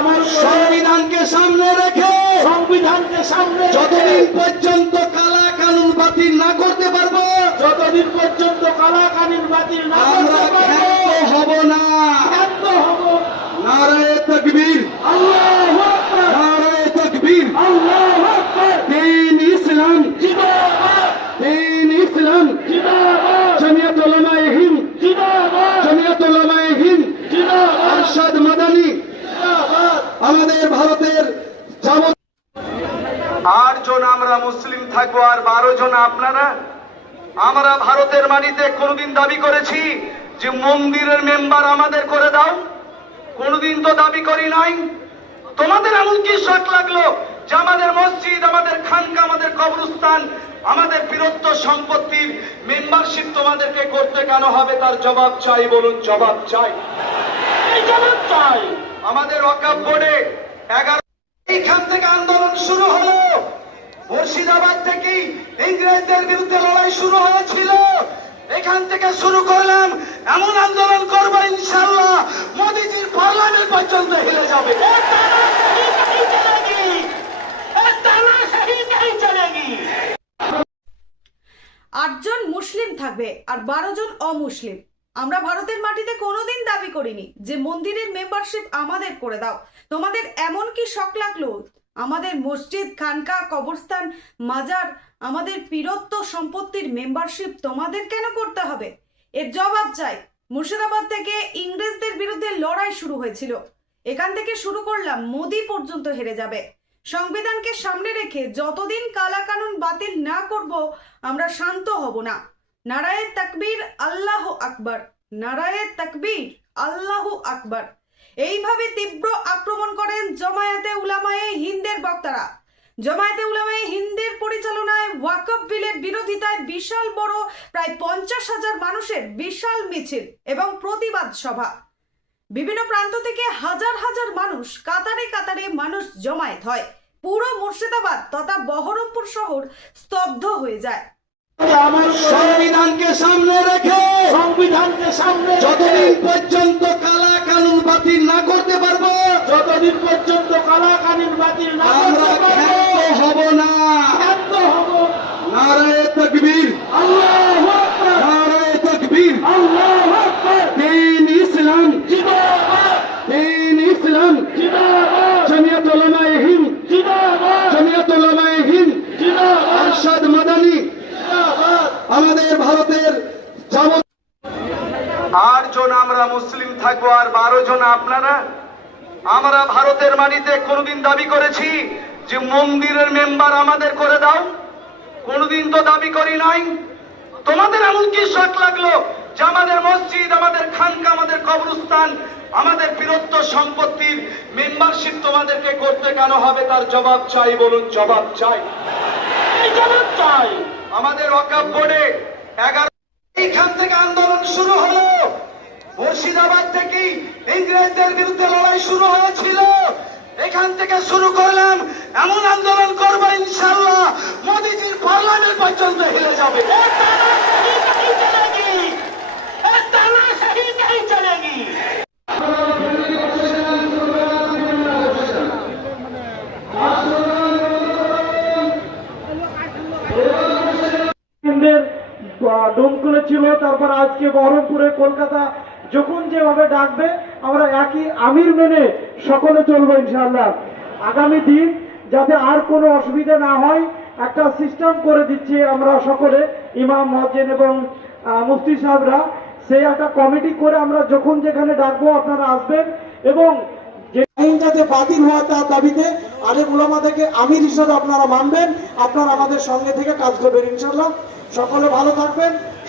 আমার সংবিধানকে সামনে রেখে সংবিধানকে সামনে যতদিন পর্যন্ত কালা কানুন বাতিল না করতে পারব যতদিন পর্যন্ত কালা কানুন বাতিল না আমরা করতে পারব, ক্ষান্ত হব না ক্ষান্ত হব নারায়ে তকবীর আল্লাহু আকবার নারায়ে তকবীর আল্লাহু আকবার দিন ইসলাম জিন্দাবাদ দিন ইসলাম জিন্দাবাদ জমিয়ত উলামায়ে হিন্দ জিন্দাবাদ জমিয়ত উলামায়ে হিন্দ জিন্দাবাদ আরশাদ মাদানী জিন্দাবাদ আমাদের ভারতের যাব আট জন আমরা মুসলিম থাকব আর বারো জন আপনারা, আমরা ভারতের মাটিতে কোনোদিন দাবি করেছি যে মন্দিরের মেম্বার আমাদের করে দাও। কোনোদিন তো দাবি করি নাই। তোমাদের এমন কি শখ লাগল যে আমাদের মসজিদ, আমাদের খানকা, আমাদের কবরস্থান, আমাদের বীরত্ব সম্পত্তির মেম্বারশিপ তোমাদেরকে করতে কেন হবে তার জবাব চাই বলুন, জবাব চাই। জবাব চাই। আমাদের ওয়াকাব বোর্ডে এগারো এইখান থেকে আন্দোলন শুরু হলো। মুর্শিদাবাদ থেকে ইংরেজদের বিরুদ্ধে লড়াই শুরু হয়েছিল। এখান থেকে শুরু করলাম, এমন আন্দোলন করব ইনশাল্লাহ মোদীজির পার্লামেন্ট পর্যন্ত হেলে যাবে। আটজন মুসলিম থাকবে আর বারো জন অমুসলিম। আমরা ভারতের মাটিতে কোনোদিন দাবি করিনি যে মন্দিরের মেম্বারশিপ আমাদের করে দাও। তোমাদের এমন কি শখ লাগল? আমাদের মসজিদ, খানকা, কবরস্থান, মাজার, আমাদের পীরত্ব সম্পত্তির মেম্বারশিপ তোমাদের কেন করতে হবে? এর জবাব চাই। মুর্শিদাবাদ থেকে ইংরেজদের বিরুদ্ধে লড়াই শুরু হয়েছিল। এখান থেকে শুরু করলাম, মোদি পর্যন্ত হেরে যাবে। সংবিধানকে সামনে রেখে যতদিন কালা কানুন বাতিল না করব, আমরা শান্ত হব না। নারায়ে তাকবীর, আল্লাহ আকবর। নারায়ে তাকবীর, আল্লাহ আকবর। এইভাবে তীব্র আক্রমণ করেন জমায়েতে উলামায়ে বক্তারা জমায়েতে উলামায়ে হিন্দের পরিচালনায় ওয়াকফ বিলের বিরোধিতায় বিশাল বড়, প্রায় পঞ্চাশ হাজার মানুষের বিশাল মিছিল এবং প্রতিবাদ সভা। বিভিন্ন প্রান্ত থেকে হাজার হাজার মানুষ কাতারে কাতারে মানুষ জমায়েত হয়। পুরো মুর্শিদাবাদ তথা বহরমপুর শহর স্তব্ধ হয়ে যায়। আমার সংবিধানকে সামনে রেখে সংবিধানকে সামনে যতদিন পর্যন্ত কালা কানুন বাতিল না করতে পারব যতদিন পর্যন্ত কালা কানুন বাতিল না আমরা করতে পারব, হব না। হব। নারায়ে তকবীর আল্লাহু আকবার নারায়ে তকবীর আল্লাহু আকবার দিন ইসলাম জিন্দাবাদ দিন ইসলাম জিন্দাবাদ জমিয়ত উলামায়ে হিন্দ জিন্দাবাদ জমিয়ত উলামায়ে হিন্দ জিন্দাবাদ আরশাদ মাদানী জিন্দাবাদ আমাদের ভারতের আট জন আমরা মুসলিম থাকব আর বারো জন আপনারা। আমরা ভারতের মাটিতে কোনোদিন দাবি করেছি যে মন্দিরের মেম্বার আমাদের করে দাও। কোনোদিন তো দাবি করি নাই। তোমাদের এমন কি শখ লাগল যে আমাদের মসজিদ, আমাদের খানকা, আমাদের কবরস্থান, আমাদের বীরত্ব সম্পত্তির মেম্বারশিপ তোমাদেরকে করতে কেন হবে তার জবাব চাই বলুন, জবাব চাই। জবাব চাই। আমাদের বোর্ডে এইখান থেকে আন্দোলন শুরু হলো। মুর্শিদাবাদ থেকে ইংরেজদের বিরুদ্ধে লড়াই শুরু হয়েছিল। এখান থেকে শুরু করলাম, এমন আন্দোলন করব ইনশাল্লাহ মোদিজির পার্লামেন্ট পর্যন্ত হেলে যাবে। ছিল, তারপর আজকে বহরমপুরে কলকাতা, যখন যেভাবে ডাকবে, আমরা একই আমির মেনে সকলে চলবো ইনশাল্লাহ আগামী দিন যাতে আর কোনো অসুবিধা না হয়, একটা সিস্টেম করে দিচ্ছি আমরা সকলে, ইমাম, মহাজেন এবং মুফতি সাহেবরা। সেই একটা কমিটি করে আমরা যখন যেখানে ডাকবো আপনারা আসবেন এবং যে বাতিল হয় তার দাবিতে আলেম উলামা থেকে আমির হিসাবে আপনারা মানবেন, আপনারা আমাদের সঙ্গে থেকে কাজ করবেন ইনশাল্লাহ সকলে ভালো থাকবেন।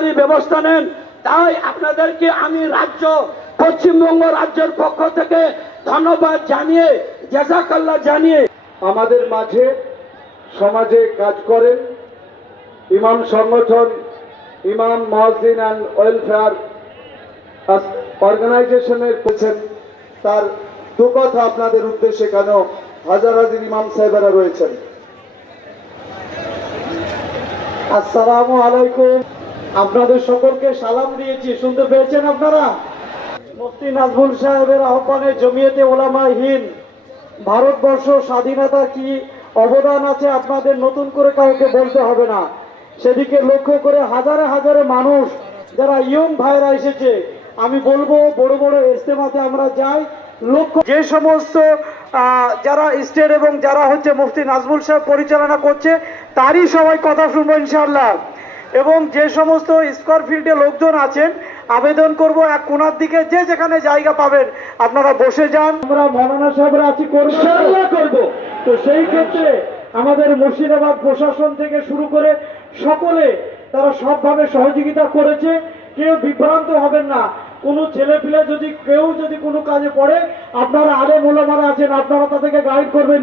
তাড়াতাড়ি ব্যবস্থা নেন, তাই আপনাদেরকে আমি রাজ্য, পশ্চিমবঙ্গ রাজ্যের পক্ষ থেকে ধন্যবাদ জানিয়ে, জাজাকাল্লা জানিয়ে আমাদের মাঝে সমাজে কাজ করেন ইমাম সংগঠন, ইমাম মহাজিন অ্যান্ড ওয়েলফেয়ার অর্গানাইজেশনের পেছেন তার দু কথা আপনাদের উদ্দেশ্যে কেন হাজার হাজার ইমাম সাহেবেরা রয়েছেন। আসসালামু আলাইকুম। আপনাদের সকলকে সালাম দিয়েছি। শুনতে পেয়েছেন আপনারা? মুফতি নাজমুল সাহেবের আহ্বানে জমিয়েতে ওলামাহীন ভারতবর্ষ স্বাধীনতা কি অবদান আছে আপনাদের নতুন করে কাউকে বলতে হবে না। সেদিকে লক্ষ্য করে হাজারে হাজারে মানুষ, যারা ইয়ং ভাইরা এসেছে, আমি বলব বড় বড় ইস্তেমাতে আমরা যাই। লক্ষ্য যে সমস্ত যারা স্টেট এবং যারা হচ্ছে মুফতি নাজমুল সাহেব পরিচালনা করছে, তারই সবাই কথা শুনব ইনশাল্লাহ এবং যে সমস্ত স্কোয়ার ফিল্ডে লোকজন আছেন, আবেদন করব এক কোনার দিকে, যে যেখানে জায়গা পাবেন, আপনারা বসে যান। আমরা মৌলানা সাহেবরা আছি করব। তো সেই ক্ষেত্রে আমাদের মুর্শিদাবাদ প্রশাসন থেকে শুরু করে সকলে তারা সবভাবে সহযোগিতা করেছে। কেউ বিভ্রান্ত হবেন না। কোনো ছেলে পিলে যদি, কেউ যদি কোনো কাজে পড়ে, আপনারা আলে মোলামারা আছেন, আপনারা তাদেরকে গাইড করবেন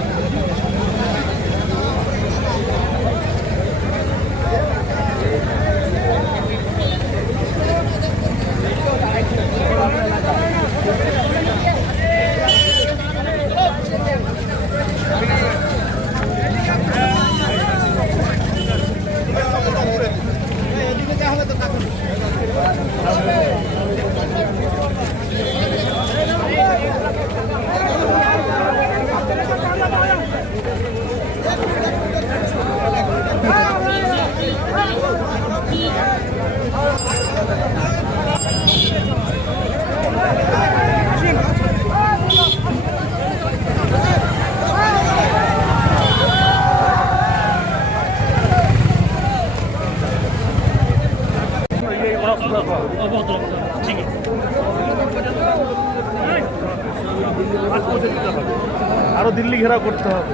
এবং আরও দিল্লি ঘেরাও করতে হবে।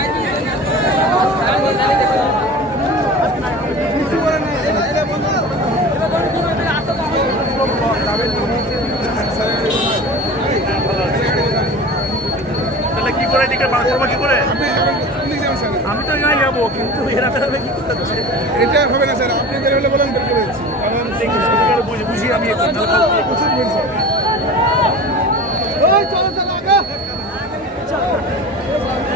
কি করে? এদিকে মানুষ কি করে আমি তো এখানে যাব কিন্তু এরা বেরোবে কি করছে? এটা হবে না স্যার আপনি বের হলে বলেন বের করে দিচ্ছি। কারণ বুঝি বুঝি আমি আমাদের